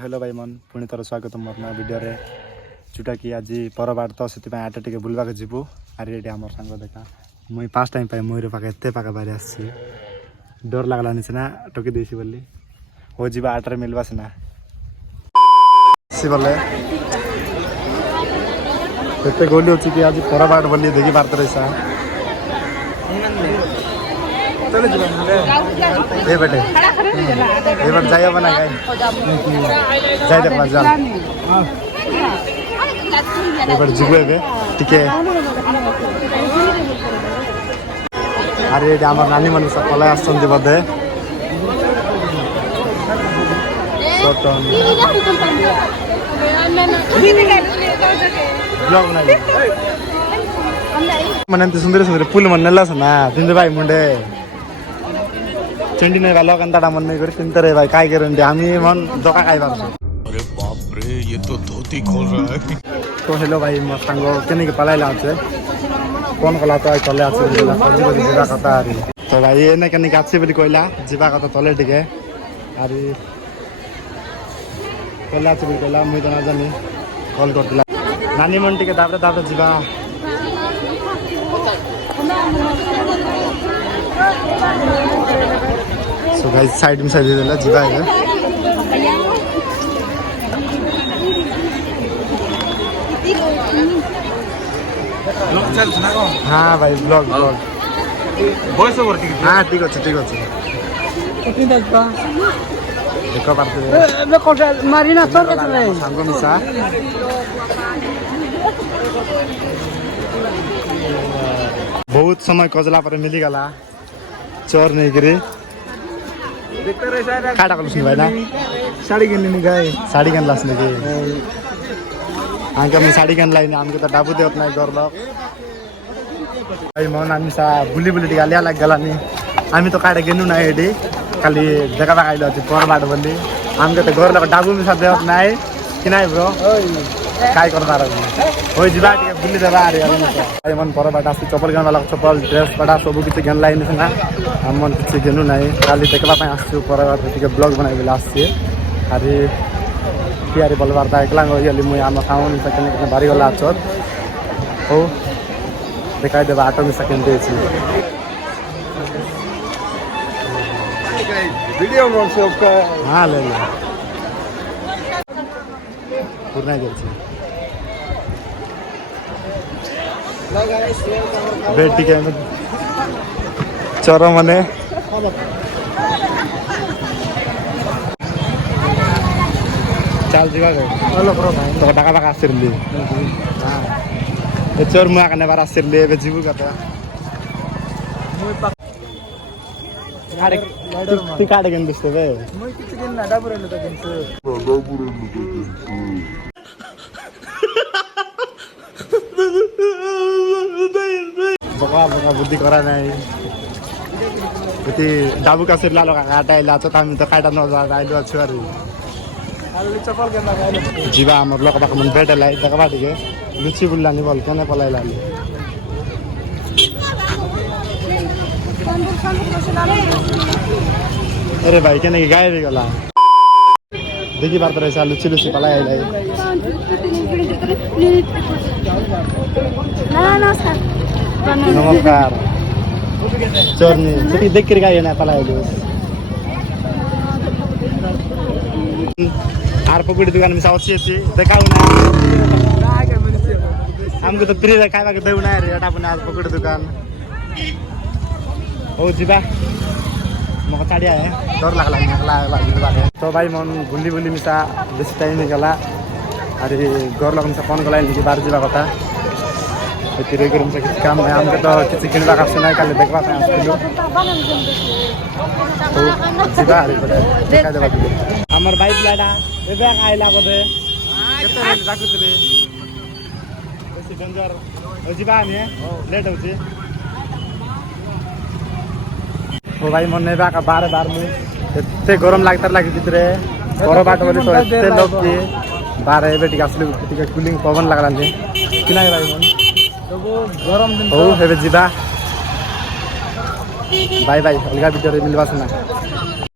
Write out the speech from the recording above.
Hello भाई मन पुणी थर स्वागत मोर ना वीडियो रे जोटा कि आज पर बाट तो से आटे टे बुलवा के जीवु आर ये आम सांग देखा मुई 5 टाइम पाए मयूर पाखे एत पाखे बाहरी आसी डर लगलानी सीना टोकी देसी बोली हो जीवा आटे मिलवा सीना बोले एत गोली अच्छी कि आज पर बाट बोली देखी पारत रहा ये बेटे ये बेटे जाइए बना गए जाए देखा जान ये बेटे जीवे बे ठीक है अरे ये आम नानी मन सब पलाई आसछन्ति बदे ब्लॉग बनाई मन सुंदर सुंदर पुल मन नेला ना तिन भाई मुंडे चंडी नहीं वाला कंटा मन नहीं करे चिंता रे भाई काय करेंगे आमी मन धोखा खाई बार अरे बाप रे ये तो धोती खोल रहा है तो हेलो भाई मोर सांग केने के पलाई लाचे कौन कला तो चले आछे बोला सजी बजी जीवा कथा आरी तो भाई एने केने के आछे बोली कहला जीवा कथा चले टिके आरी कहला आछे बोली कहला मुई तो ना जानी कॉल करतिला नानी मन टिके दाबरे दाबरे जीवा सो गाइस साइड में साइड देला जीवा है ब्लॉग चल सुना को हां भाई ब्लॉग वॉइस ओवर ठीक हां ठीक अछि कितनी दसबा देखो पारते बे कोठा मारिना चोर के चले सांगो मिसा बहुत समय खोजला पर मिली गला चोर नहीं गिरी देखते रहे शायद काटा कलुस भाई ना साड़ी किन्ने नहीं गए साड़ी गन लास नहीं आंके हम साड़ी गन लाइन आमके तो डाबू दे उतना घर लो भाई मन आमी सा बुली बुली गालिया लाग गला नी आमी तो काटे गेनु ना एडी खाली देखा बा आइलो छ पर बाट बंदी आमके तो घर लो डाबू में सा दे उतना है कि नाही ब्रो काय करता रह ओइ जिबा टिके बुली देबा रे भाई मन पर बाट आसी चप्पल गन वाला चप्पल ड्रेस बड़ा सब किछि गन लाइन ना हम मन किछि गेनु नाही खाली देखबा पय आसी पर बाट टिके ब्लॉग बनाइ बेला आसी अरे कियारी बोलबार ता एकला गयली मुई आम खाउन सेकेंड के बारी गला चोत हो देखाइ देबा ऑटो में सेकेंड दे छी वीडियो में सबका हां ले ले पूर्ण गेल छी बेटी के चोरो मने चाल जीवा गए हेलो ब्रो भाई तो टाका बाका आसिरली हां ए चोर मुआ कने बार आसिरली बे जीवु कता काडे ती काडे गेन दिसते बे मैं किसी दिन ना डाबरे लो तो बका बका बुद्धि करा नाही गति डाबू का सिर लालो का काटा इला तो हम तो काटा न जा आइलो छ अरे आलू चप्पल के ना गए जीवा हमर लोक बाक मन बेटे लाई देखबा दिगे लुची बुल्ला नि बोल कने पलाई लाली अरे भाई कने गाय भी गला देखी बात रहे सा लुची लुची पलाई लाई ना सर नमस्कार चोरनी छुट्टी देख कर गाय ना पलाई लो आर पकड़ी दुकान में सावची अछि देखाउ ना हमको तो फ्री खाइबा के देउ ना रे एटा अपन आर पकड़ी दुकान हो जीवा मको चाडिया है डर लागला निकला तो भाई मन बुली बुली मिसा बेसी टाइम नहीं गला अरे घर लगन से फोन गला कि बार जीवा कथा तेरे गरम से किसी काम नहीं हमके तो किसी किनबा का सुनाई काले देखबा पे आसलो तो जीवा अरे देखा देबा हमर बाइक लाडा एबे आइला बदे केते रेट राखुतले बेसी डेंजर हो जीवा ने लेट होची ओ भाई मन नेबा का बार बार में एते गरम लागता लागी भितरे घर बाट बोली तो एते लोग की बार एबे टिक आसले टिक कूलिंग पवन लागला जे कि नाही भाई मन तो वो गरम दिन हो एबे जीवा बाय बाय अलगा वीडियो रे मिलबा सुना।